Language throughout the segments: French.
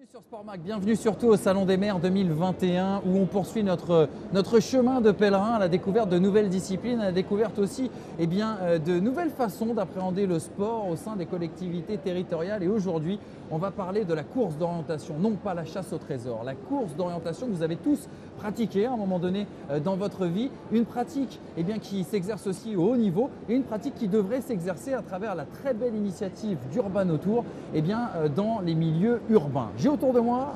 Bienvenue sur Sportmac, bienvenue surtout au Salon des Mers 2021 où on poursuit notre chemin de pèlerin à la découverte de nouvelles disciplines, à la découverte aussi de nouvelles façons d'appréhender le sport au sein des collectivités territoriales. Et aujourd'hui, on va parler de la course d'orientation, non pas la chasse au trésor, la course d'orientation que vous avez tous pratiquée à un moment donné dans votre vie, une pratique qui s'exerce aussi au haut niveau et une pratique qui devrait s'exercer à travers la très belle initiative d'Urban Autour dans les milieux urbains. J'ai autour de moi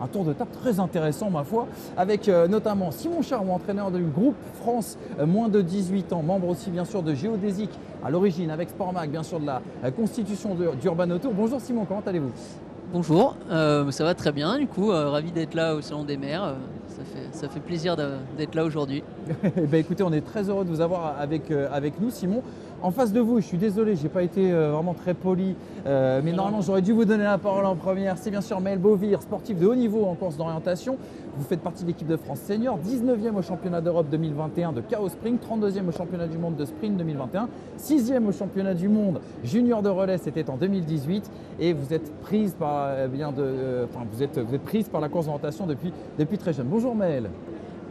un tour de table très intéressant ma foi, avec notamment Simon Charron, entraîneur du groupe France moins de 18 ans, membre aussi bien sûr de Géodésique à l'origine avec Sportmac, bien sûr de la constitution d'Urban Autour. Bonjour Simon, comment allez-vous? Bonjour, ça va très bien du coup, ravi d'être là au Salon des Mers, ça fait plaisir d'être là aujourd'hui. Écoutez, on est très heureux de vous avoir avec nous Simon. En face de vous, je suis désolé, je n'ai pas été vraiment très poli, mais normalement j'aurais dû vous donner la parole en première. C'est bien sûr Maël Bovir, sportif de haut niveau en course d'orientation. Vous faites partie de l'équipe de France senior, 19e au championnat d'Europe 2021 de Chaos Spring, 32e au championnat du monde de sprint 2021, 6e au championnat du monde junior de relais, c'était en 2018. Et vous êtes prise par, vous êtes prise par la course d'orientation depuis très jeune. Bonjour Maël.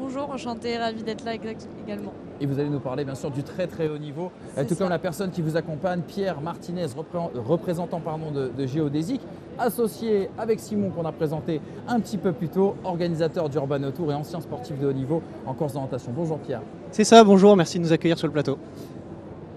Bonjour, enchantée, ravie d'être là également. Et vous allez nous parler bien sûr du très très haut niveau, tout comme la personne qui vous accompagne, Pierre Martinez, représentant de Géodésique, associé avec Simon qu'on a présenté un petit peu plus tôt, organisateur d'Urban Autour et ancien sportif de haut niveau en course d'orientation. Bonjour Pierre. C'est ça, bonjour, merci de nous accueillir sur le plateau.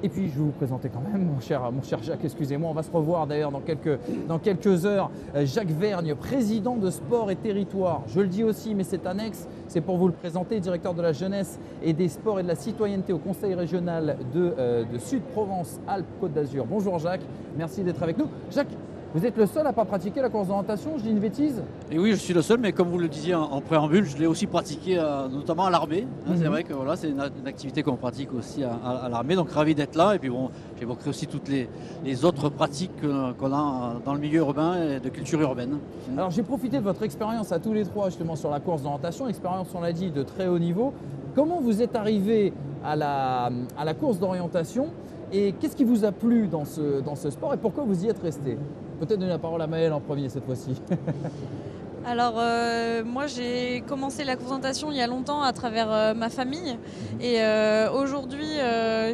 Et puis je vais vous présenter quand même, mon cher Jacques, excusez-moi, on va se revoir d'ailleurs dans quelques heures. Jacques Vergne, président de Sport et Territoire. Je le dis aussi, mais c'est annexe, c'est pour vous le présenter, directeur de la jeunesse et des sports et de la citoyenneté au Conseil régional de Sud-Provence-Alpes-Côte d'Azur. Bonjour Jacques, merci d'être avec nous. Jacques, vous êtes le seul à ne pas pratiquer la course d'orientation, je dis une bêtise? Et oui, je suis le seul, mais comme vous le disiez en préambule, je l'ai aussi pratiqué notamment à l'armée. C'est vrai que voilà, c'est une activité qu'on pratique aussi à l'armée, donc ravi d'être là. Et puis bon, j'évoquerai aussi toutes les autres pratiques qu'on a dans le milieu urbain et de culture urbaine. Alors j'ai profité de votre expérience à tous les trois justement sur la course d'orientation, expérience on l'a dit de très haut niveau. Comment vous êtes arrivé à la course d'orientation et qu'est-ce qui vous a plu dans ce sport et pourquoi vous y êtes resté? Peut-être donner la parole à Maël en premier cette fois-ci. Alors moi j'ai commencé la course d'orientation il y a longtemps à travers ma famille et aujourd'hui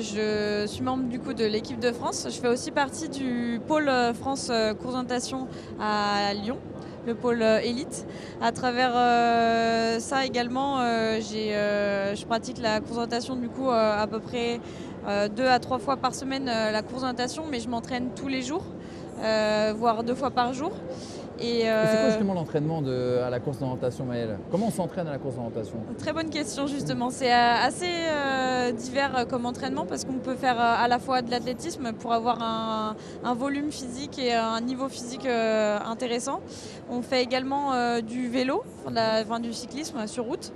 je suis membre du coup de l'équipe de France. Je fais aussi partie du pôle France course d'orientation à Lyon, le pôle élite. À travers ça également je pratique la course d'orientation du coup à peu près 2 à 3 fois par semaine la course d'orientation, mais je m'entraîne tous les jours. Voire 2 fois par jour. Et c'est quoi justement l'entraînement à la course d'orientation, Maël? Comment on s'entraîne à la course d'orientation? Très bonne question justement. C'est assez divers comme entraînement parce qu'on peut faire à la fois de l'athlétisme pour avoir un volume physique et un niveau physique intéressant. On fait également du vélo, du cyclisme sur route.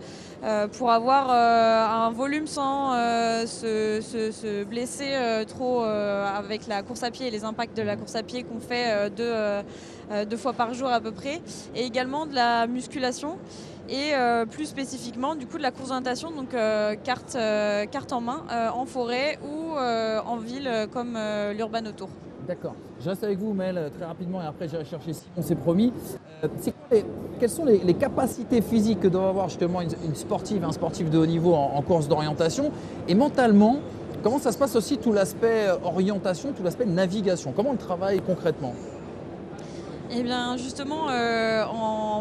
Pour avoir un volume sans se blesser trop avec la course à pied et les impacts de la course à pied qu'on fait 2 fois par jour à peu près, et également de la musculation et plus spécifiquement du coup de la course d'orientation, donc carte en main en forêt ou en ville comme l'Urban Autour. D'accord. Je reste avec vous, Maël, très rapidement, et après j'irai chercher Simon, c'est promis. Quelles sont les capacités physiques que doit avoir justement une sportive, un sportif de haut niveau en course d'orientation? Et mentalement, comment ça se passe aussi tout l'aspect orientation, tout l'aspect navigation? Comment on le travaille concrètement? Eh bien justement,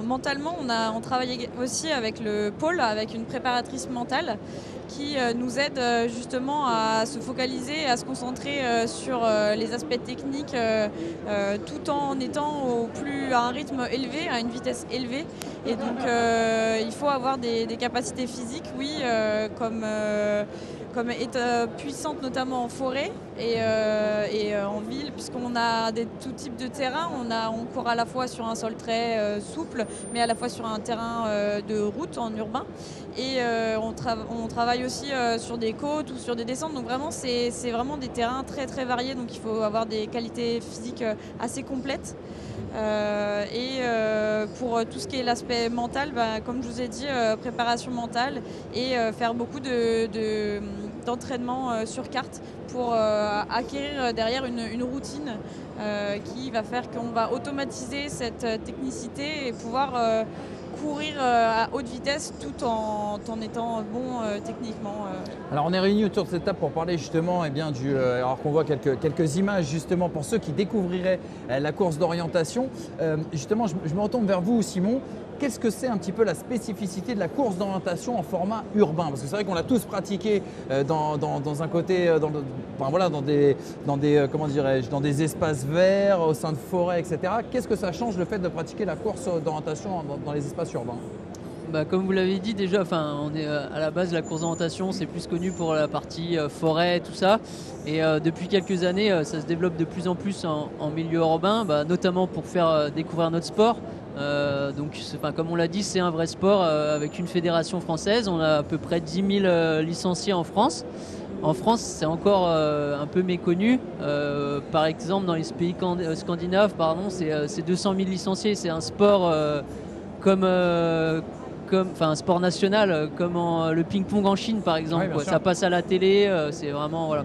mentalement, on travaille aussi avec le pôle, avec une préparatrice mentale qui nous aide justement à se focaliser, à se concentrer sur les aspects techniques tout en étant à un rythme élevé, à une vitesse élevée. Et donc il faut avoir des capacités physiques, oui, comme être puissante notamment en forêt et en ville, puisqu'on a tout type de terrain. On court à la fois sur un sol très souple, mais à la fois sur un terrain de route en urbain. Et on travaille aussi sur des côtes ou sur des descentes. Donc vraiment, c'est vraiment des terrains très très variés. Donc il faut avoir des qualités physiques assez complètes. Pour tout ce qui est l'aspect mental, comme je vous ai dit, préparation mentale et faire beaucoup de d'entraînement sur carte pour acquérir derrière une routine qui va faire qu'on va automatiser cette technicité et pouvoir courir à haute vitesse tout en étant bon techniquement. Alors on est réunis autour de cette table pour parler justement alors qu'on voit quelques images justement pour ceux qui découvriraient la course d'orientation. Justement, je me retourne vers vous, Simon. Qu'est-ce que c'est un petit peu la spécificité de la course d'orientation en format urbain? Parce que c'est vrai qu'on l'a tous pratiqué dans un côté, dans des espaces verts, au sein de forêts, etc. Qu'est-ce que ça change le fait de pratiquer la course d'orientation dans les espaces urbains? Comme vous l'avez dit déjà, on est à la base la course d'orientation, c'est plus connu pour la partie forêt, tout ça. Et depuis quelques années, ça se développe de plus en plus en milieu urbain, notamment pour faire découvrir notre sport. Comme on l'a dit, c'est un vrai sport avec une fédération française. On a à peu près 10 000 licenciés en France. En France, c'est encore un peu méconnu. Par exemple, dans les pays scandinaves, c'est 200 000 licenciés. C'est un sport un sport national, comme le ping-pong en Chine, par exemple. Oui, ça passe à la télé, c'est vraiment... Voilà.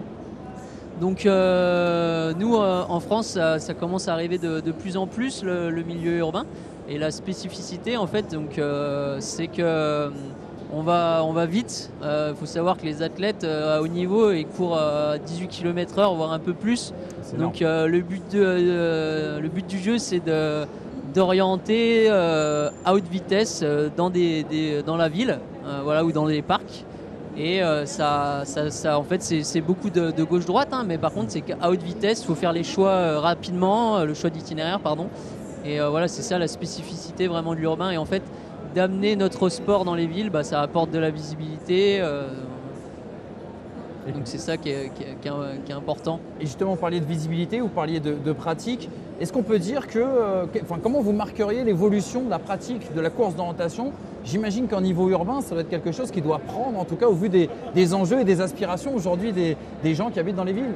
Donc nous, en France, ça commence à arriver de plus en plus, le milieu urbain. Et la spécificité, en fait, c'est que on va vite. Faut savoir que les athlètes à haut niveau, ils courent à 18 km/h, voire un peu plus. Donc le but du jeu, c'est d'orienter à haute vitesse dans la ville, ou dans les parcs. Et ça en fait, c'est beaucoup de gauche-droite, mais par contre, c'est qu'à haute vitesse, il faut faire les choix rapidement, le choix d'itinéraire, pardon. Et c'est ça la spécificité vraiment de l'urbain. Et en fait, d'amener notre sport dans les villes, ça apporte de la visibilité. Donc c'est ça qui est important. Et justement, vous parliez de visibilité, vous parliez de pratique. Est-ce qu'on peut dire comment vous marqueriez l'évolution de la pratique de la course d'orientation? J'imagine qu'en niveau urbain, ça doit être quelque chose qui doit prendre, en tout cas au vu des enjeux et des aspirations aujourd'hui des gens qui habitent dans les villes.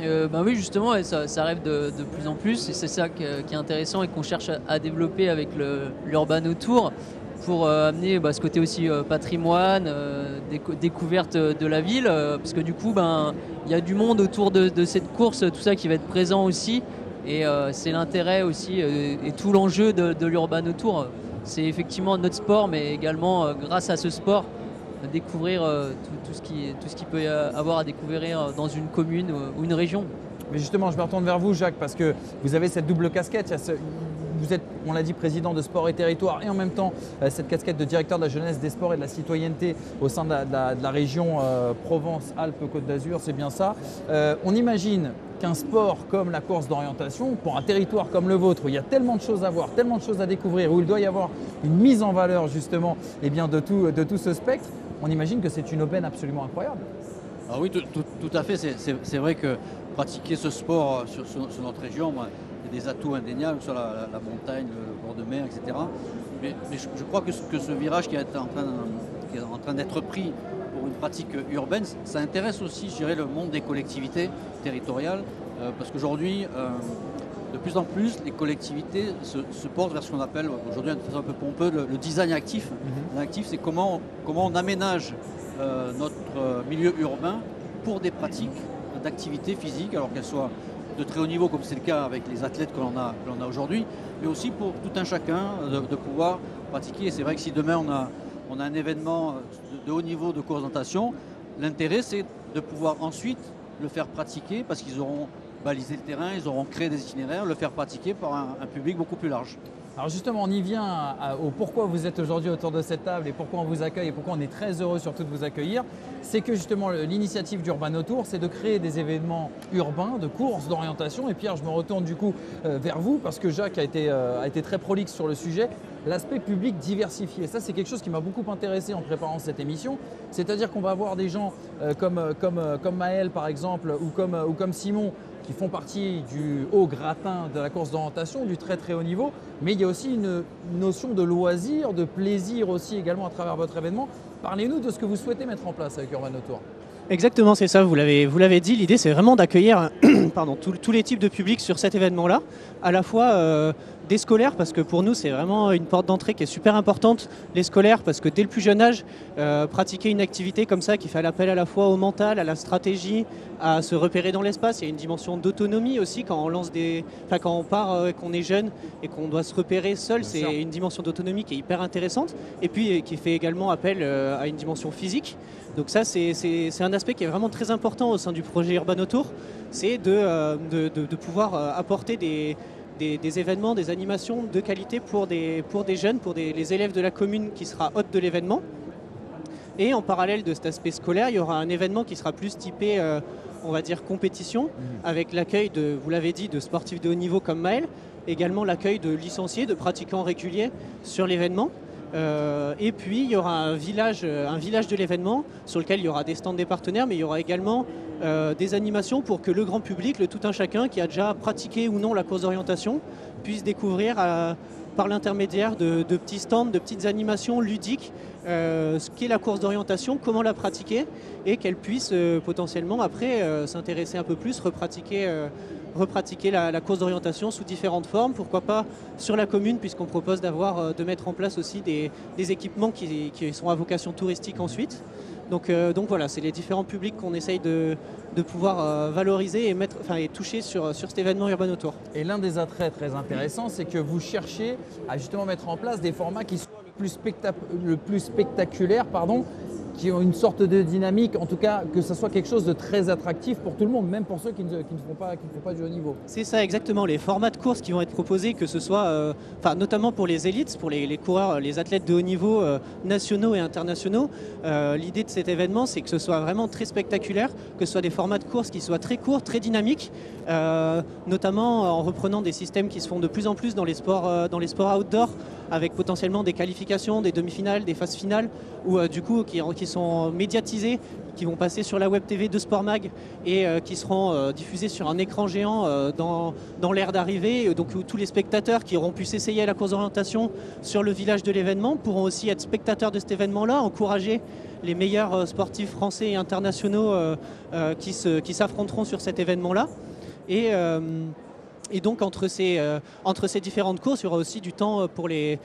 Oui, justement, et ça arrive de plus en plus, et c'est ça qui est intéressant et qu'on cherche à développer avec l'Urban Autour pour amener ce côté aussi patrimoine, découverte de la ville, parce que du coup, il y a du monde autour de cette course, tout ça qui va être présent aussi, et c'est l'intérêt aussi et tout l'enjeu de l'Urban Autour. C'est effectivement notre sport, mais également grâce à ce sport, découvrir tout ce qui peut y avoir à découvrir dans une commune ou une région. Mais justement, je me retourne vers vous, Jacques, parce que vous avez cette double casquette. Vous êtes, on l'a dit, président de Sport et Territoire et en même temps cette casquette de directeur de la jeunesse, des sports et de la citoyenneté au sein de la région Provence-Alpes-Côte d'Azur, c'est bien ça. On imagine qu'un sport comme la course d'orientation, pour un territoire comme le vôtre, où il y a tellement de choses à voir, tellement de choses à découvrir, où il doit y avoir une mise en valeur justement de tout ce spectre, on imagine que c'est une aubaine absolument incroyable. Ah oui, tout à fait. C'est vrai que pratiquer ce sport sur notre région, il y a des atouts indéniables, que ce soit la montagne, le bord de mer, etc. Mais je crois que ce virage qui est en train d'être pris pour une pratique urbaine, ça intéresse aussi, je dirais, le monde des collectivités territoriales, parce qu'aujourd'hui, de plus en plus, les collectivités se portent vers ce qu'on appelle aujourd'hui, un peu pompeux, le design actif. L'actif, c'est comment on aménage notre milieu urbain pour des pratiques d'activité physique, alors qu'elles soient de très haut niveau, comme c'est le cas avec les athlètes que l'on a aujourd'hui, mais aussi pour tout un chacun de pouvoir pratiquer. Et c'est vrai que si demain on a un événement de haut niveau de course d'orientation, l'intérêt c'est de pouvoir ensuite le faire pratiquer parce qu'ils auront balisé le terrain, ils auront créé des itinéraires, le faire pratiquer par un public beaucoup plus large. Alors justement, on y vient au pourquoi vous êtes aujourd'hui autour de cette table et pourquoi on vous accueille et pourquoi on est très heureux surtout de vous accueillir. C'est que justement l'initiative d'Urban Autour, c'est de créer des événements urbains, de courses d'orientation. Et Pierre, je me retourne du coup vers vous parce que Jacques a été très prolixe sur le sujet. L'aspect public diversifié, ça c'est quelque chose qui m'a beaucoup intéressé en préparant cette émission. C'est-à-dire qu'on va avoir des gens comme Maël par exemple ou comme Simon, qui font partie du haut gratin de la course d'orientation, du très très haut niveau, mais il y a aussi une notion de loisir, de plaisir aussi également à travers votre événement. Parlez-nous de ce que vous souhaitez mettre en place avec Urban Autour. Exactement, c'est ça, vous l'avez dit, l'idée c'est vraiment d'accueillir tous les types de publics sur cet événement-là, à la fois des scolaires, parce que pour nous c'est vraiment une porte d'entrée qui est super importante, les scolaires, parce que dès le plus jeune âge, pratiquer une activité comme ça qui fait appel à la fois au mental, à la stratégie, à se repérer dans l'espace, il y a une dimension d'autonomie aussi quand on lance quand on part et qu'on est jeune et qu'on doit se repérer seul, c'est une dimension d'autonomie qui est hyper intéressante et puis qui fait également appel à une dimension physique. Donc ça c'est un aspect qui est vraiment très important au sein du projet Urban Autour, c'est de pouvoir apporter des événements, des animations de qualité pour des jeunes, pour les élèves de la commune qui sera hôte de l'événement. Et en parallèle de cet aspect scolaire, il y aura un événement qui sera plus typé, on va dire, compétition, avec l'accueil vous l'avez dit, de sportifs de haut niveau comme Maël, également l'accueil de licenciés, de pratiquants réguliers sur l'événement. Et puis il y aura un village de l'événement sur lequel il y aura des stands des partenaires, mais il y aura également des animations pour que le grand public, le tout un chacun qui a déjà pratiqué ou non la course d'orientation puisse découvrir par l'intermédiaire de petits stands, de petites animations ludiques, ce qu'est la course d'orientation, comment la pratiquer, et qu'elle puisse potentiellement après s'intéresser un peu plus, repratiquer la course d'orientation sous différentes formes, pourquoi pas sur la commune, puisqu'on propose de mettre en place aussi des équipements qui sont à vocation touristique ensuite. Donc voilà, c'est les différents publics qu'on essaye de pouvoir valoriser et toucher sur cet événement Urban Autour. Et l'un des attraits très intéressants, c'est que vous cherchez à justement mettre en place des formats qui soient le plus spectaculaires, qui ont une sorte de dynamique, en tout cas que ce soit quelque chose de très attractif pour tout le monde, même pour ceux qui ne font pas du haut niveau. C'est ça exactement, les formats de course qui vont être proposés, que ce soit notamment pour les élites, pour les coureurs, les athlètes de haut niveau nationaux et internationaux. L'idée de cet événement, c'est que ce soit vraiment très spectaculaire, que ce soit des formats de course qui soient très courts, très dynamiques, notamment en reprenant des systèmes qui se font de plus en plus dans les sports outdoor, avec potentiellement des qualifications, des demi-finales, des phases finales, ou du coup qui sont médiatisés, qui vont passer sur la web TV de Sportmag et qui seront diffusés sur un écran géant dans l'aire d'arrivée. Donc où tous les spectateurs qui auront pu s'essayer à la course d'orientation sur le village de l'événement pourront aussi être spectateurs de cet événement-là, encourager les meilleurs sportifs français et internationaux qui s'affronteront sur cet événement-là. Et donc entre ces différentes courses, il y aura aussi du temps pour les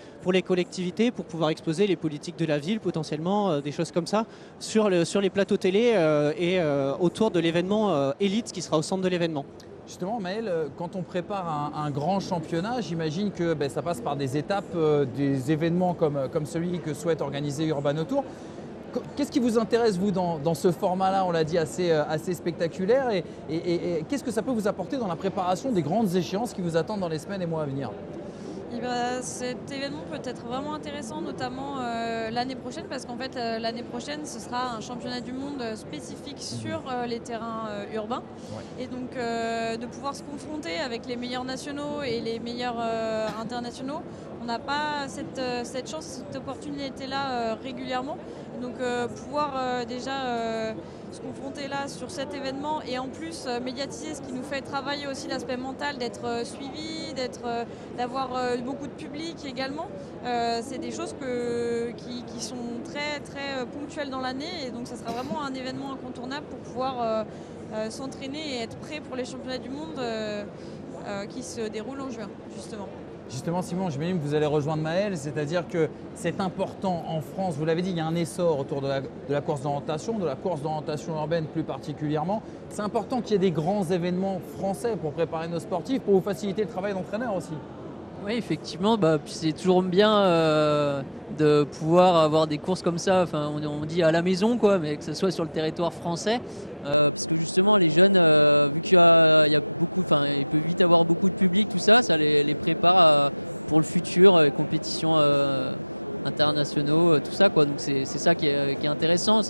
collectivités pour pouvoir exposer les politiques de la ville, potentiellement des choses comme ça, sur les plateaux télé et autour de l'événement élite qui sera au centre de l'événement. Justement, Maël, quand on prépare un grand championnat, j'imagine que ça passe par des étapes, des événements comme celui que souhaite organiser Urban Autour. Qu'est-ce qui vous intéresse, vous, dans ce format-là, on l'a dit, assez spectaculaire, et qu'est-ce que ça peut vous apporter dans la préparation des grandes échéances qui vous attendent dans les semaines et mois à venir ? Cet événement peut être vraiment intéressant, notamment l'année prochaine, parce qu'en fait l'année prochaine ce sera un championnat du monde spécifique sur les terrains urbains. Ouais. Et donc de pouvoir se confronter avec les meilleurs nationaux et les meilleurs internationaux, on n'a pas cette chance, cette opportunité-là régulièrement. Donc pouvoir déjà se confronter là sur cet événement et en plus médiatiser, ce qui nous fait travailler aussi l'aspect mental, d'être suivi, d'avoir beaucoup de public également. C'est des choses qui sont très très ponctuelles dans l'année, et donc ça sera vraiment un événement incontournable pour pouvoir s'entraîner et être prêt pour les championnats du monde qui se déroulent en juin justement. Justement, Simon, j'imagine que vous allez rejoindre Maël, c'est-à-dire que c'est important en France, vous l'avez dit, il y a un essor autour de la course d'orientation, de la course d'orientation urbaine plus particulièrement. C'est important qu'il y ait des grands événements français pour préparer nos sportifs, pour vous faciliter le travail d'entraîneur aussi. Oui, effectivement, c'est toujours bien de pouvoir avoir des courses comme ça, on dit à la maison, mais que ce soit sur le territoire français. Parce que justement les jeunes, vu qu'il y a beaucoup, il peut vite avoir beaucoup de public, tout ça, ça les prépare pour le futur, les compétitions internationaux, tout ça, quoi. Donc c'est ça qui est intéressant.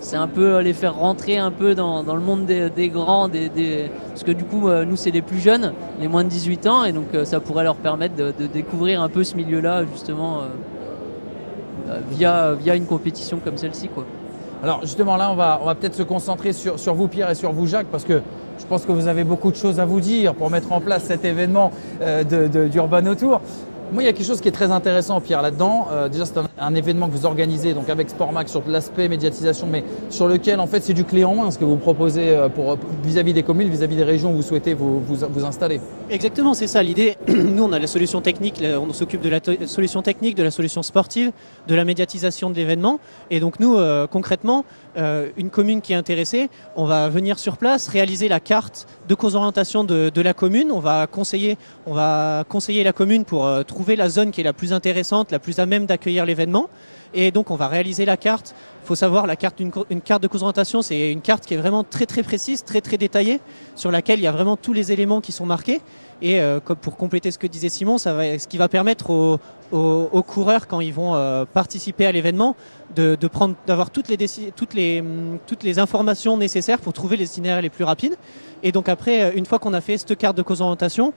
C'est un peu les faire rentrer un peu dans le monde des grands, parce que du coup nous c'est les plus jeunes, les moins de 18 ans, et donc ça pourrait leur permettre de découvrir un peu ce milieu-là justement via une compétition comme celle-ci, quoi. Alors justement là, on va peut-être se concentrer sur vous Pierre et sur vous Jacques, parce que je pense que vous avez beaucoup de choses à vous dire pour mettre en place cet événement d'Urban Autour. Moi, il y a quelque chose qui est très intéressant, Pierre, là-dedans. Déjà, c'est un événement que vous organisez donc avec Sportmax sur l'aspect médiatisation, mais sur lequel, en fait, c'est du clé en main, ce que vous proposez vis-à-vis des communes, vis-à-vis des régions où vous souhaitez vous installer. Exactement, c'est ça l'idée. Nous, on a la solution technique, on s'occupe de la solution technique, de la solution sportive, de la médiatisation de l'événement. Et donc nous, concrètement, une commune qui est intéressée, on va venir sur place, réaliser la carte de cause-orientation de la commune. On va conseiller la commune pour trouver la zone qui est la plus intéressante, la plus à même d'accueillir l'événement. Et donc on va réaliser la carte. Il faut savoir, une carte de cause-orientation, c'est une carte qui est vraiment très très précise, très très détaillée, sur laquelle il y a vraiment tous les éléments qui sont marqués. Et pour compléter ce que disait Simon, ce qui va permettre aux coureurs, quand ils vont participer à l'événement, d'avoir toutes les informations nécessaires pour trouver les itinéraires les plus rapides. Et donc après, une fois qu'on a fait cette carte de cause-orientation,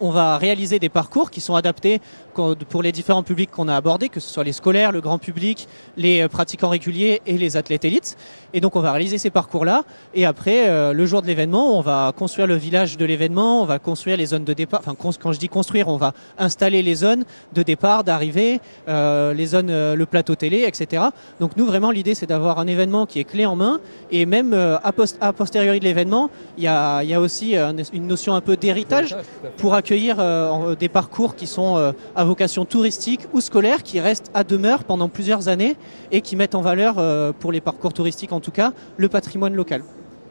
on va réaliser des parcours qui sont adaptés pour les différents publics qu'on a abordés, que ce soit les scolaires, le grand public, les pratiquants réguliers et les athlètes élites. Et donc on va réaliser ces parcours-là. Et après, le jour de l'événement, on va construire le village de l'événement, on va construire les zones de départ. Enfin, quand je dis construire, on va installer les zones de départ, d'arrivée, les zones, le plateau télé, etc. Donc nous, vraiment, l'idée, c'est d'avoir un événement qui est clé en main. Et même a posteriori de l'événement, il y a aussi une notion un peu d'héritage pour accueillir des parcours qui sont à vocation touristique ou scolaire, qui restent à demeure pendant plusieurs années et qui mettent en valeur, pour les parcours touristiques en tout cas, le patrimoine local.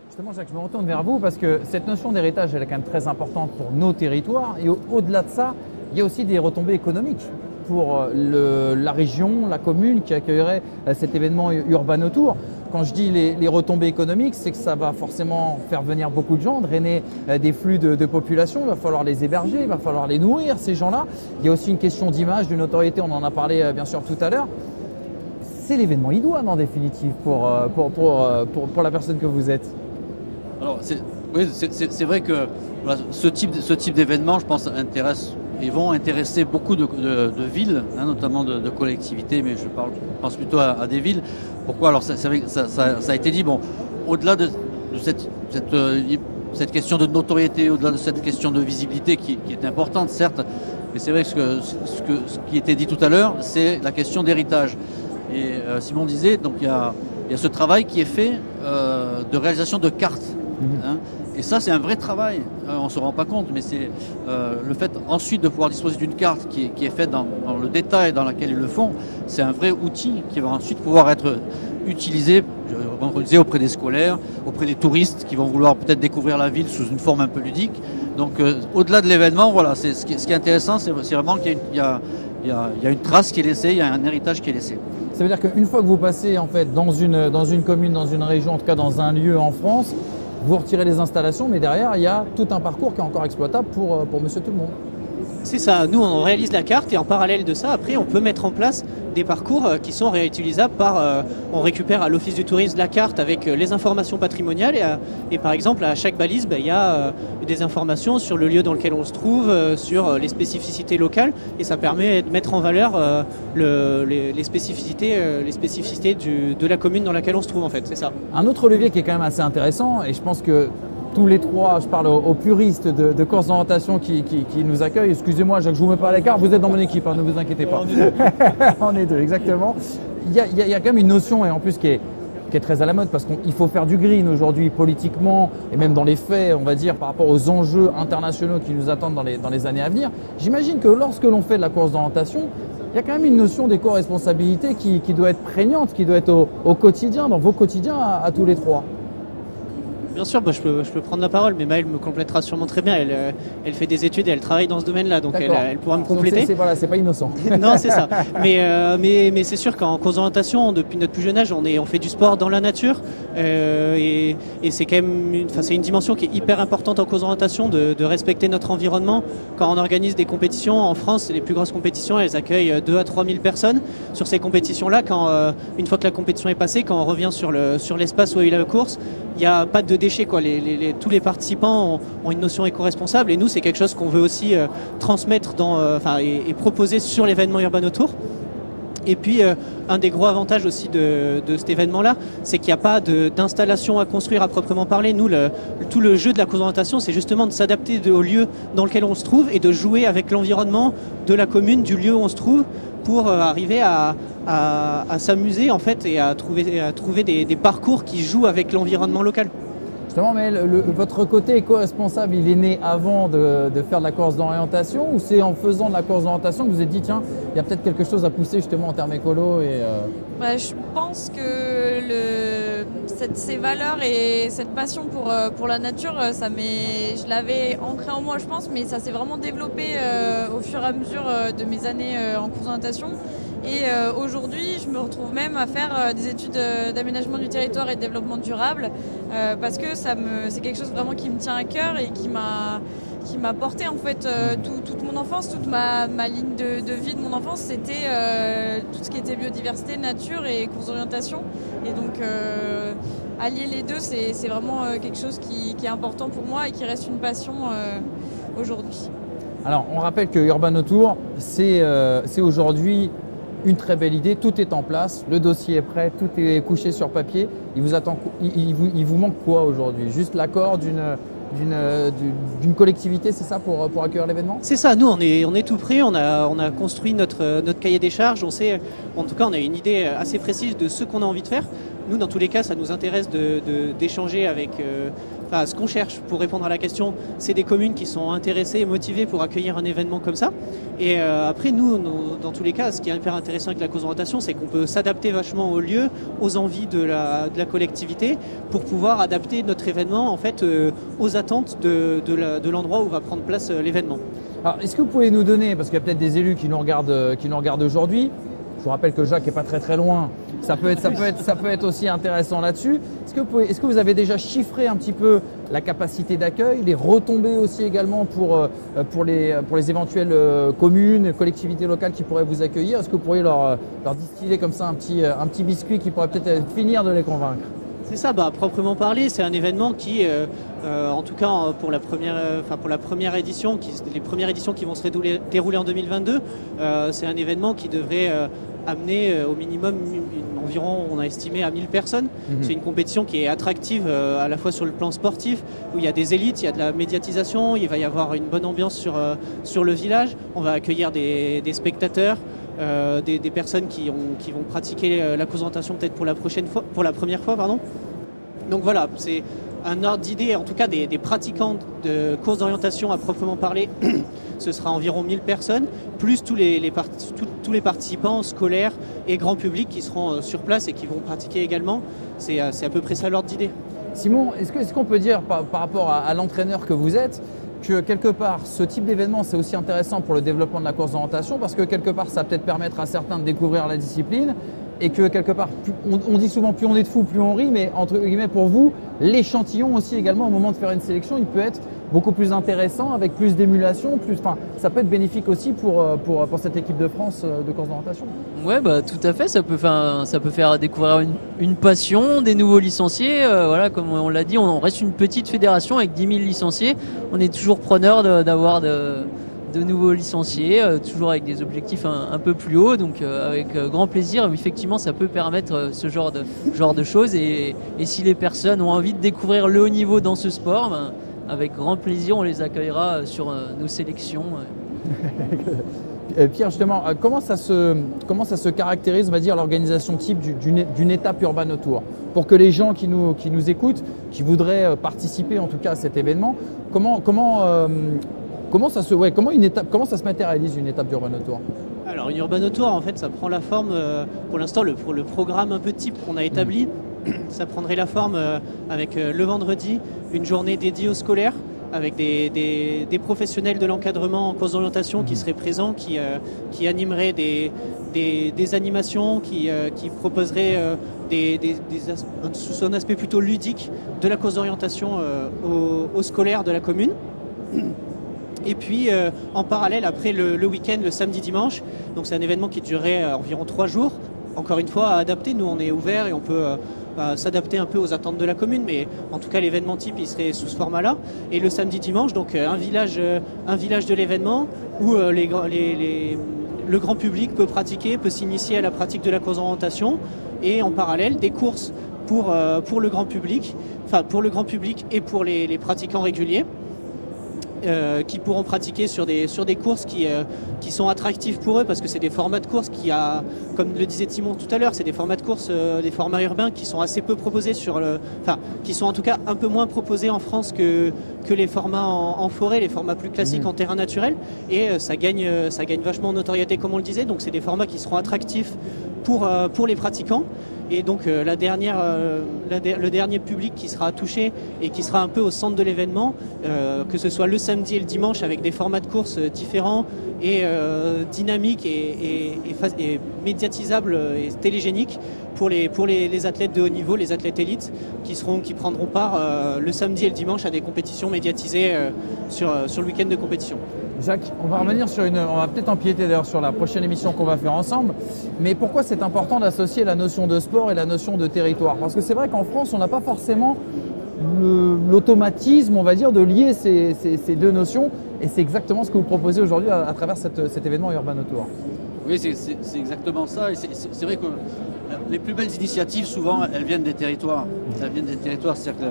Justement, Jacques, je me retourne vers vous parce que cette notion d'héritage, elle est quand même très importante pour nos territoires. Et au-delà de ça, il y a aussi des retombées économiques pour la région, la commune qui accueillerait cet événement urbain autour. Quand je dis les retombées économiques, c'est que ça va forcément faire venir beaucoup de gens, drainer des flux de population. Il va falloir les héberger, il va falloir les nourrir, ces gens-là. Il y a aussi une question d'image, de notoriété, on en a parlé bien sûr tout à l'heure. C'est l'événement idoine en définitive pour la personne que vous êtes. Alors, c'est vrai que voilà, ce type d'événement, je pense, vont intéresser beaucoup de villes, hein, notamment de collectivités, mais je pense plutôt à des villes. Pourquoi? Alors, c'est vrai que ça a été dit, bon, au-delà de cette question de notoriété, au-delà de cette question de visibilité qui est importante, certes, mais c'est vrai que ce qui était dit tout à l'heure, c'est la question d'héritage. Et Simon disait, donc il y a ce travail qui est fait de réalisation de cartes. Hein. Et ça, c'est un vrai travail. On ne se rend pas compte, mais c'est le fait ensuite de pouvoir disposer d'une carte qui est faite dans le détail dans laquelle ils le font. C'est un vrai outil qui va ensuite pouvoir être utilisé, on le disait, auprès des scolaires, auprès des touristes qui vont vouloir peut-être découvrir la ville sous une forme un peu ludique. Donc, au-delà de l'événement, voilà, ce qui est intéressant, c'est vraiment qu'il y a une trace qui est laissée, il y a un héritage qui est laissé. Ça veut dire qu'une fois que vous passez en fait dans une commune, dans une région, en tout cas dans un lieu en France, vous retirez les installations, mais derrière, il y a tout un parcours qui est encore exploitable pour Monsieur Tout-le-Monde. C'est ça, nous on réalise la carte et en parallèle de ça, après on peut mettre en place des parcours qui sont réutilisables on récupère à l'Office du tourisme la carte avec les informations patrimoniales et par exemple à chaque balise, il y a des informations sur le lieu dans lequel on se trouve, sur les spécificités locales et ça permet de mettre en valeur les spécificités de la commune dans laquelle on se trouve en fait, c'est ça. Un autre levier qui est quand même assez intéressant et je pense que tous les trois, je parle aux puristes de course d'orientation qui nous accueillent. Excusez-moi, Jacques, je ne vous mets pas à l'écart, vous êtes dans mon équipe, hein, ne vous inquiétez pas. On est deux, exactement. Il y a quand même une notion, et en plus qui est très à la mode, parce qu'il faut faire du green aujourd'hui politiquement, et même dans les faits, on va dire, par rapport aux enjeux internationaux qui nous attendent dans les années à venir. J'imagine que lorsque l'on fait de la course d'orientation, il y a quand même une notion d'éco-responsabilité qui doit être prégnante, qui doit être au quotidien, dans vos quotidiens à tous les trois. Bien sûr, je peux prendre la parole, mais Maëlle me complétera sûrement très bien. Elle fait des études et elle travaille dans ce domaine-là, donc elle pourra me compléter. C'est pas innocent. Non, c'est ça. Mais c'est sûr qu'en cause d'orientation, depuis notre plus jeune âge, on fait du sport dans la nature. Et c'est quand même une dimension qui est hyper importante en cause d'orientation, de respecter notre environnement. Quand on organise des compétitions, en France, les plus grosses compétitions, elles accueillent 2 à 3 000 personnes. Sur ces compétitions-là, une fois que la compétition est passée, quand on revient sur l'espace où a eu la course, il n'y a pas de déchets, quoi. Tous les participants ont une notion éco-responsable et nous c'est quelque chose qu'on veut aussi transmettre et proposer sur l'événement Urban Autour. Et puis, un des gros avantages aussi de cet événement-là, c'est qu'il n'y a pas d'installation à construire à proprement parler. Nous, tout le jeu de la course d'orientation, c'est justement de s'adapter au lieu dans lequel on se trouve et de jouer avec l'environnement de la commune, du lieu où on se trouve, pour arriver à s'amuser en fait et à trouver des parcours qui jouent avec l'environnement local. Justement, mais votre côté éco-responsable, il est né avant de faire de la course d'orientation ou c'est en faisant de la course d'orientation que vous vous êtes dit tiens, il y a peut-être quelque chose à pousser justement en termes écolo Je pense que ces valeurs et cette passion pour la nature, je l'avais ancré en moi je pense, mais ça s'est vraiment développé au fur et à mesure de mes années en course d'orientation. Et aujourd'hui, je me retrouve même à faire des études d'aménagement du territoire et de développement durable parce que c'est quelque chose vraiment qui me tient à cœur et qui m'a porté en fait toute mon enfance, toute ma ligne de vie de mon enfance, c'était tout ce qui était biodiversité, nature et course d'orientation. Et donc allier les deux, c'est vraiment quelque chose qui est important pour moi et qui reste une passion aujourd'hui. Alors, on rappelle que Urban Autour, c'est aujourd'hui une très belle idée, tout est en place, le dossier est prêt, tout est couché sur papier. Il vous manque quoi aujourd'hui? Juste l'accord d'une collectivité, c'est ça, pour accueillir l'événement? C'est ça, nous on est tout prêt, on a construit notre cahier des charges, on sait, en tout cas on a une idée assez précise de ce qu'on a envie de faire. Nous dans tous les cas ça nous intéresse d'échanger avec, ce qu'on cherche pour répondre à la question, c'est des communes qui sont intéressées et motivées pour accueillir un événement comme ça. Et après nous, dans tous les cas, ce qui est hyper intéressant avec la course d'orientation, c'est qu'on peut s'adapter vachement au lieu, aux envies de la collectivité pour pouvoir adapter notre événement en fait aux attentes de l'endroit où va prendre place l'événement. Alors, est-ce que vous pouvez nous donner, parce qu'il y a peut-être des élus qui nous regardent aujourd'hui, je vous rappelle que Jacques n'est pas très très loin, ça peut être aussi intéressant là-dessus. Est-ce que vous avez déjà chiffré un petit peu la capacité d'accueil, les retombées aussi également pour les éventuelles communes, collectivités locales qui pourraient vous accueillir? Est-ce que vous pourriez leur distiller comme ça un petit biscuit qui pourrait peut-être finir de les convaincre? C'est ça, proprement parler, c'est un événement qui, en tout cas pour la première édition, les premières éditions qui vont se dérouler en 2022, c'est un événement qui devrait amener au minimum environ, on a estimé, à 1000 personnes. C'est une compétition qui est attractive à la fois sur le plan sportif, où il y a des élites, il y a de la médiatisation, il va y avoir une bonne ambiance sur le village, on va accueillir des spectateurs. Des personnes qui vont pratiquer la course d'orientation peut-être pour la première fois. Donc voilà, c'est un ordre d'idée, en tout cas des pratiquants de course d'orientation à proprement parler. Ce sera environ 1000 personnes, plus tous les participants scolaires et grand public qui seront sur place et qui vont pratiquer également. C'est à peu près ça l'ordre d'idée. Simon, est-ce qu'on peut dire par rapport à l'entraîneur que vous êtes, que quelque part, ce type d'événement, c'est aussi intéressant pour le développement de la course d'orientation parce que quelque part, ça va peut-être permettre à certains de découvrir la discipline et que quelque part, on dit souvent plus on est de fous, plus on rit, mais entre guillemets pour vous, l'échantillon aussi également au moment de faire une sélection, il peut être beaucoup plus intéressant, avec plus d'émulation, ça peut être bénéfique aussi pour cette équipe de France de course d'orientation. Ouais, tout à fait, ça peut faire découvrir une passion, des nouveaux licenciés. Voilà, comme on l'a dit, on reste une petite fédération avec 10 000 licenciés. On est toujours preneur d'avoir de nouveaux licenciés, toujours avec des objectifs un peu plus hauts, donc avec grand plaisir. Effectivement, ça peut permettre ce genre de choses. Et si les personnes ont envie de découvrir le haut niveau dans ce sport, avec grand plaisir, on les accueillera sur nos sélections. Pierre, justement, comment ça se caractérise, on va dire, l'organisation type d'une étape Urban Autour? Pour que les gens qui nous écoutent, qui voudraient participer en tout cas à cet événement, comment ça se matérialise une étape d'Urban Autour? Alors une Urban Autour, en fait, ça prend la forme, pour l'instant, pour le programme un peu type qu'on a établi, ça prendrait la forme avec le vendredi, une journée dédiée aux scolaires, avec des professionnels de l'encadrement en course d'orientation qui seraient présents, qui animeraient des animations, qui proposeraient sous un aspect plutôt ludique de la course d'orientation aux scolaires de la commune. Et puis en parallèle, après le week-end, le samedi-dimanche, donc c'est un événement qui durerait environ 3 jours. Encore une fois, à adapter, nous on est ouvert et on peut s'adapter un peu aux attentes de la commune, mais en tout cas l'événement type il serait sous ce format-là. Et le samedi-dimanche, donc un village de l'événement où le grand public peut pratiquer, peut s'initier à la pratique de la course d'orientation, et en parallèle des courses pour le grand public, et pour les pratiquants réguliers. Qui pourront pratiquer sur des courses qui sont attractives pour eux, parce que c'est des formats de course comme le disait Simon tout à l'heure, c'est des formats de course, des formats urbains qui sont assez peu proposés qui sont en tout cas un peu moins proposés en France que les formats en forêt, les formats plus classiques en terrain naturel, et ça gagne vachement en notoriété comme on le disait, donc c'est des formats qui seront attractifs pour les pratiquants. Et donc le dernier public qui sera touché et qui sera un peu au centre de l'événement, que ce soit le samedi et le dimanche, avec des formats de course différents et dynamiques et médiatisables et télégéniques pour les athlètes de haut niveau, les athlètes élites qui prendront part le samedi et le dimanche à des compétitions médiatisées sur le week-end de compétition. Jacques, on va revenir on va peut-être empiéter d'ailleurs sur la prochaine émission qu'on va faire ensemble, mais pourquoi c'est important d'associer la notion de sport et la notion de territoire? Parce que c'est vrai qu'en France, on n'a pas forcément l'automatisme, on va dire, de lier ces deux notions, et c'est exactement ce que vous proposez aujourd'hui à travers cet événement Urban Autour. Oui, c'est exactement ça, et c'est vrai que les plus belles initiatives, souvent, elles viennent des territoires. Elles viennent des territoires, c'est-à-dire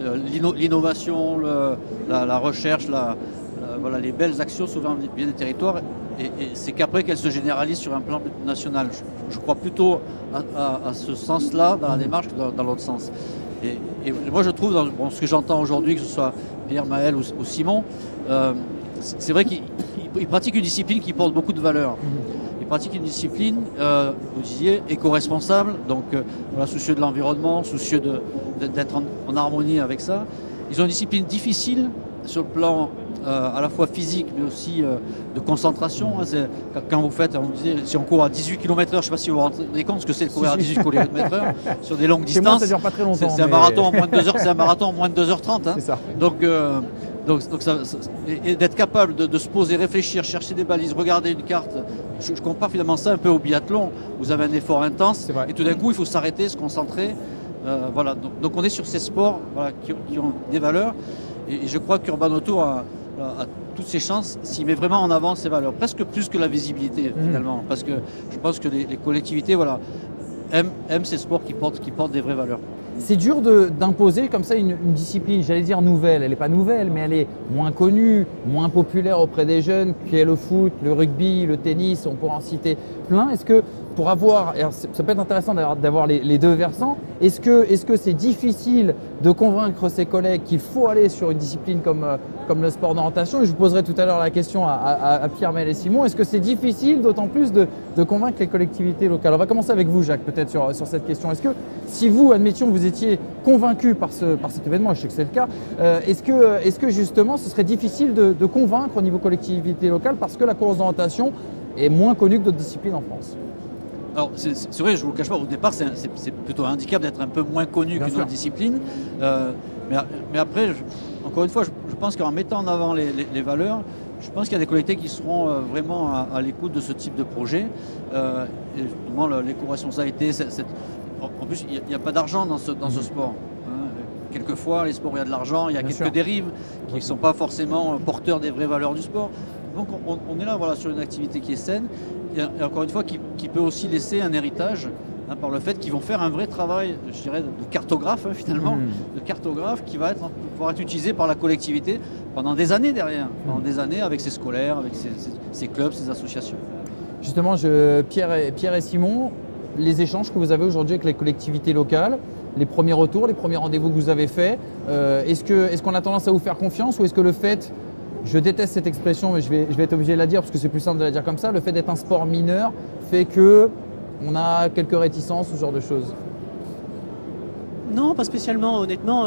que l'innovation, la recherche, voilà, les belles actions souvent viennent des territoires, et c'est qu'après qu'elles se généralisent sur un plan national. Je crois plutôt à ce sens-là dans la démarche que dans l'autre sens. Et moi je trouve, dans ce que j'entends aujourd'hui, que ce soit Pierre, Maël ou Simon, c'est vrai qu'ils pratiquent une discipline qui porte beaucoup de valeurs. Ils pratiquent une discipline, vous disiez, éco-responsable, donc voilà, soucieux de l'environnement, soucieux d'être en harmonie avec ça. Ils ont une discipline difficile sur le plan à la fois physique, mais aussi de concentration. Quand vous faites, on disait, si on court à 18 km/h, je ne sais pas si vous vous rendez compte ce que c'est de courir à 18 km/h sur des longues distances. Moi, ça dure pas très longtemps. C'est un marathon en moins de 2 heures, c'est un marathon en moins de 2h30. Hein. C'est ça. Donc et d'être capable de se poser, réfléchir, chercher des balises, regarder une carte. Je compare finalement ça un peu au biathlon. Vous avez un effort intense et tout d'un coup, il faut s'arrêter, se concentrer. Voilà. Donc on est sur ces sports, voilà, qui ont des valeurs. Et je crois qu'Urban Autour a toutes ses chances s'il met vraiment en avant ces valeurs, presque plus que la visibilité finalement, parce que je pense que les collectivités, voilà, aiment ces sports qui portent des vraies valeurs. C'est dur d'imposer comme ça une discipline, j'allais dire nouvelle. Elle n'est pas nouvelle, mais elle est moins connue, moins populaire auprès des jeunes, qui est le foot, le rugby, le tennis, on pourra en citer plein. Est-ce que pour avoir, ça peut être intéressant d'avoir les deux versants, est-ce que c'est difficile de convaincre ses collègues qu'il faut aller sur une discipline comme le sport d'orientation? Et je vous poserai tout à l'heure la question à Pierre, Maël et Simon. Est-ce que c'est difficile d'autant plus de convaincre les collectivités locales? On va commencer avec vous, Jacques, peut-être sur cette question. Est-ce que si vous, admettions, vous étiez convaincu par cet événement, je sais que c'est le cas, est-ce que justement ce serait difficile de convaincre au niveau collectivité locale parce que la course d'orientation est moins connue que d'autres disciplines en France? Alors c'est vrai, je ne vous le cache pas, au départ c'est plutôt un handicap d'être un peu moins connu qu'une autre discipline. Mais après, encore une fois, je pense qu'en mettant en avant les valeurs, je pense qu'il y a des collectivités qui seront vraiment à l'écoute de ce type de projet. Et justement, l'éco-responsabilité, en plus, il n'y a pas d'argent dans ce sport. Hein. Quelquefois, les sports, il y a de l'argent, il y a quelques dérives qui ne sont pas forcément porteurs des vraies valeurs du sport. Donc on est là, voilà, sur une activité qui est saine, et encore une fois qui peut aussi laisser un héritage, hein, par le fait qu'ils vont faire un vrai travail, je dirais, de cartographe, hein, finalement, de cartographe qui va pouvoir être utilisé par la collectivité pendant des années derrière, pendant des années avec ses scolaires, avec ses clubs, ses associations. Justement, Pierre et Simon, les échanges que vous avez aujourd'hui avec les collectivités locales, les premiers retours, les premiers rendez-vous que vous avez faits, est-ce qu'on a tendance à vous faire confiance, ou est-ce que le fait, je déteste cette expression, mais je vais être obligé de la dire parce que c'est plus simple de la dire comme ça, le fait d'être un sport mineur fait qu'on a quelques réticences, ce genre de choses? Non, pas spécialement. Honnêtement,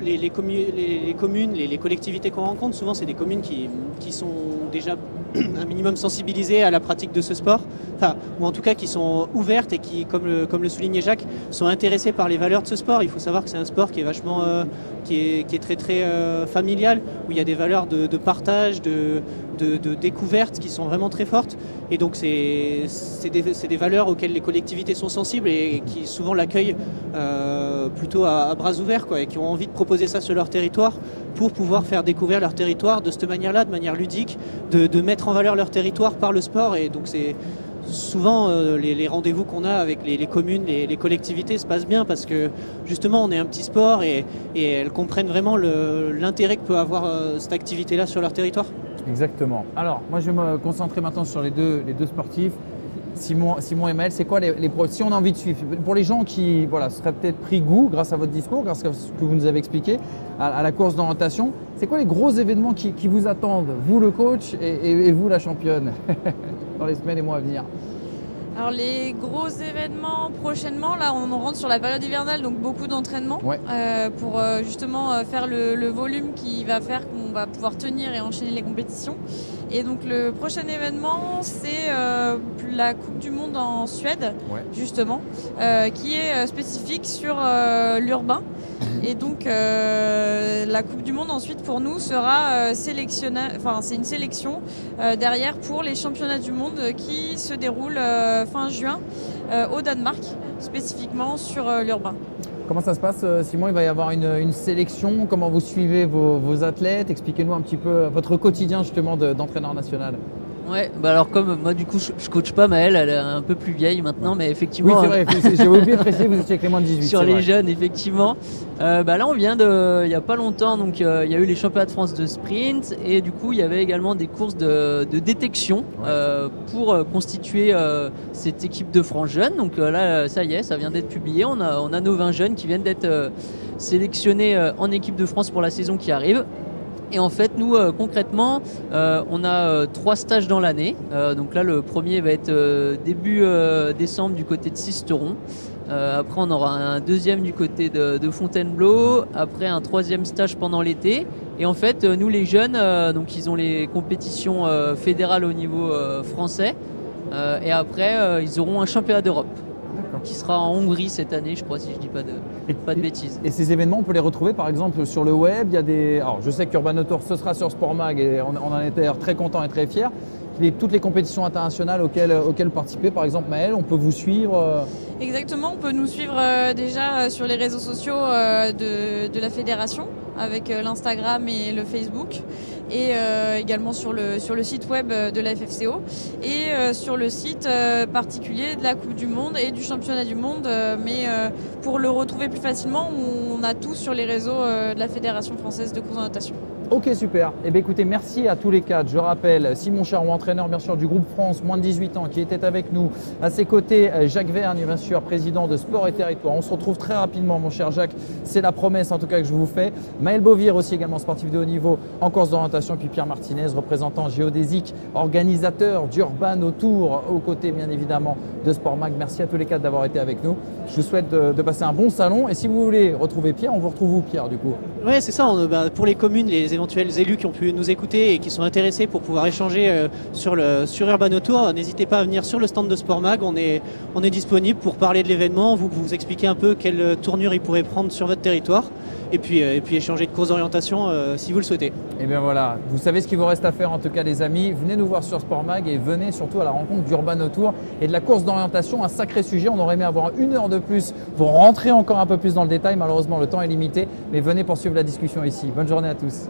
les communes, les collectivités qu'on rencontre, souvent c'est des communes qui sont déjà un minimum sensibilisées à la pratique de ce sport, ou en tout cas qui sont ouvertes et qui, comme le soulignait Jacques, sont intéressées par les valeurs de ce sport. Il faut savoir que c'est un sport qui est vachement qui est très très familial, où il y a des valeurs de partage, de découverte qui sont vraiment très fortes. Et donc c'est des valeurs auxquelles les collectivités sont sensibles et qui souvent l'accueillent plutôt à bras ouverts, quoi, et qui ont envie de proposer ça sur leur territoire pour pouvoir faire découvrir leur territoire de cette manière-là, de manière ludique, de mettre en valeur leur territoire par le sport. Et donc c'est souvent les rendez-vous qu'on a avec les communes, les collectivités se passent bien parce que justement on est un petit sport et elles comprennent vraiment l'intérêt que peut avoir cette activité-là sur leur territoire. Exactement. Alors, moi, je vais me concentrer maintenant sur les deux sportifs. Simon et Maël, c'est quoi si on a envie de suivre, pour les gens qui seraient peut-être pris goût grâce à votre discours, grâce à ce que vous nous avez expliqué, à la course d'orientation, c'est quoi les gros événements qui vous attendent, vous le coach et vous la championne, dans les semaines et mois à venir? Alors les gros événements prochainement, là on rentre sur la période hivernale, donc beaucoup d'entraînement pour justement faire le volume qui va faire qu'on va pouvoir tenir et enchaîner les compétitions. Et donc le prochain événement c'est la Coupe du Monde en Suède, justement, qui est spécifique sur l'urbain. Et donc la Coupe du Monde ensuite pour nous sera c'est une sélection derrière pour les championnats du monde qui se déroulent fin juin au Danemark, spécifiquement sur l'urbain. Comment ça se passe, Simon? Il va y avoir une sélection. Comment vous suivez vos athlètes? Expliquez-nous un petit peu votre quotidien justement d'entraîneur national. Ouais, alors comme moi du coup je coach pas Maëlle, elle est un peu plus vieille maintenant, mais effectivement. Oui, c'est vrai, j'ai oublié de préciser, vous étiez avec les moins de 18. Sur les jeunes, effectivement. Là on vient il n'y a pas longtemps, donc il y a eu les championnats de France de sprint et du coup il y avait également des courses de détection pour constituer cette équipe de France jeunes. Donc là ça y est, ça vient d'être publié, on a nos 20 jeunes qui viennent d'être sélectionnés en équipe de France pour la saison qui arrive. Et en fait, nous, concrètement, on a 3 stages dans l'année. Donc là, le premier va être début décembre du côté de Sisteron. Après, on aura un deuxième du côté de Fontainebleau. Après, un 3e stage pendant l'été. Et en fait, nous, les jeunes, donc ils ont les compétitions fédérales au niveau français. Et après, ils auront un championnat d'Europe qui sera en Hongrie cette année, je crois, si je dis pas de bêtises. Et ces événements, on peut les retrouver par exemple sur le web. Il y a alors, je sais qu'Urban Tour, ce sera sur Sport Mag et on en est d'ailleurs très content et très fiers. Toutes les compétitions internationales auxquelles participer, par exemple Maëlle, on peut vous suivre Exactement, on peut nous suivre déjà sur les réseaux sociaux de la fédération avec l'Instagram et le Facebook et également sur le site web de la FFCO et sur le site particulier de la Coupe du Monde et du Championnat du Monde. Mais pour le retrouver plus facilement, on a tout sur les réseaux de la Fédération française de course d'orientation. Ok, super. Eh bien, écoutez, merci à tous les 4. Je rappelle, Simon Charroux, entraîneur bien sûr du groupe France, moins de 18 ans, qui était avec nous. À ses côtés, Jacques Vergne, bien sûr, président de Sport et Territoire. On se retrouve très rapidement, mon cher Jacques. C'est la promesse en tout cas que je vous fais. Maël Bovir aussi également sportif de haut niveau en course d'orientation. Puis Pierre Martinez, représentant géodésique, organisateur d'Urban Tour, aux côtés bien évidemment de Sport Mag. Merci à tous les 4 d'avoir été avec nous. Je vous souhaite de passer un bon salon. Et si vous voulez retrouver Pierre, on vous retrouve où, Pierre, du coup? Oui, c'est ça. Pour les communes, les éventuels élus qui ont pu nous écouter et qui sont intéressés pour pouvoir échanger sur Urban Tour, n'hésitez pas à venir sur le stand de Sport Mag. On est disponible pour parler de l'événement, vous expliquer un peu quelle tournure il pourrait prendre sur votre territoire et puis échanger de courses d'orientation si vous le souhaitez. Et bien voilà, vous savez ce qu'il vous reste à faire en tout cas, les amis. Venez nous voir sur Sport Mag et venez surtout à la rencontre d'Urban Tour et de la course d'orientation. Un sacré sujet, on aurait aimé avoir 1 heure de plus pour rentrer encore un peu plus dans le détail. Malheureusement, le temps est limité, mais venez poursuivre la discussion ici. Bonne journée à tous.